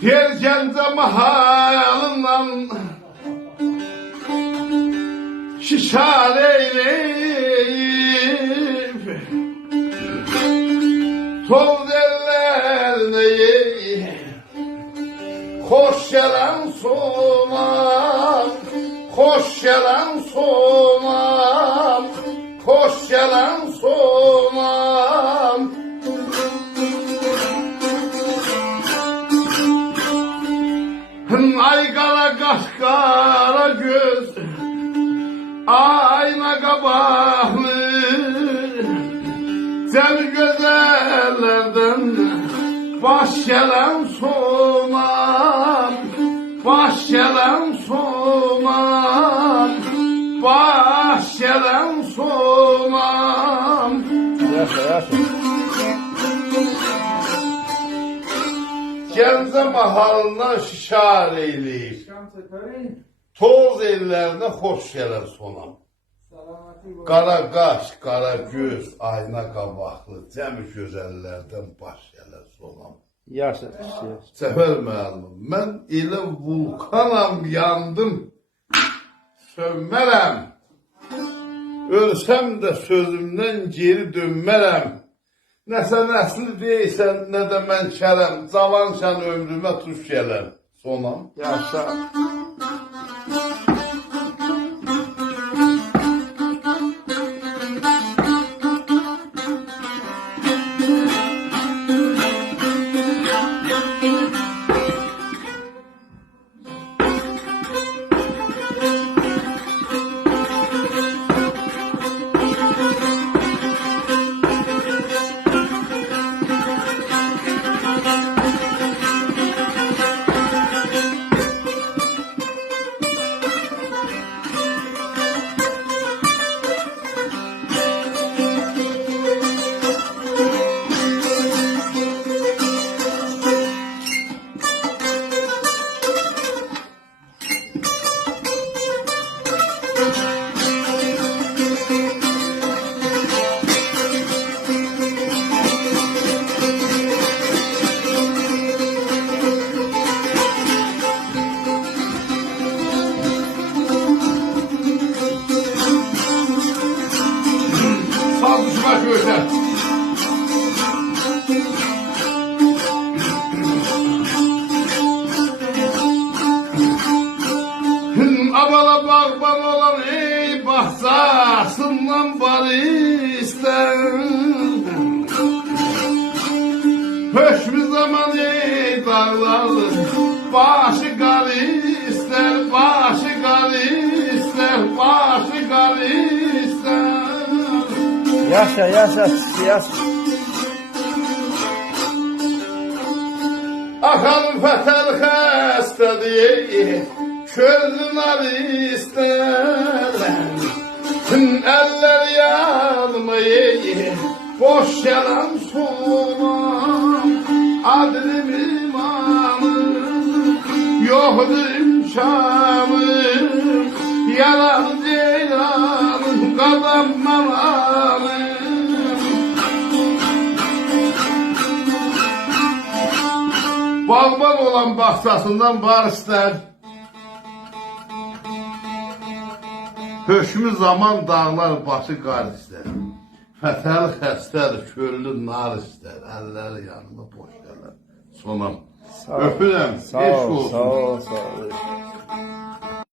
Gel Gəncə mahalından şişar eyleyip toz ellerine hoş gelen soğan, hoş gelen soğan, hoş gelen soğan. Ay kara kaş kara göz, ayna kabaklı, sen güzellerden baş gelen soğan, baş gelen soğan, baş gelen soğan. Gəncə mahalından şişar eyleyip toz ellerine hoş gelen sonam. Qara qaş, qara göz, ayna qabaqlı, cəmi gözəllərdən baş gelen sonam. Yaşa. Səfər müəllim, mən elə vulkanam, yandım, sönmərəm. Ölsəm də sözümdən geri dönmərəm. Nəsə nəsli deysən, nə də mən kərəm, cavanşan ömrümə tuş gələm. Sonam. Yaşa. Abala bağban olan ey bahçasından bari ister. Hökmü zaman ey dağlarlı başı qarı ister, başı qarı ister, başı qarı ister. Yaşa. Akan fətəl xəstədir, közlər istər. Əllər yanmayı, boş gələn soğan. Adlim imanım, yoxdur imkanım. Yalan ceylanım, qazanmalarım. Bağban olan bahçasından bar istər. Hökmü zaman dağlar başı qar istər. Fətəl xəstər, köllü nar istər. Əlləri yanında boş gələr. Sonam. Öpürəm. Sağ ol.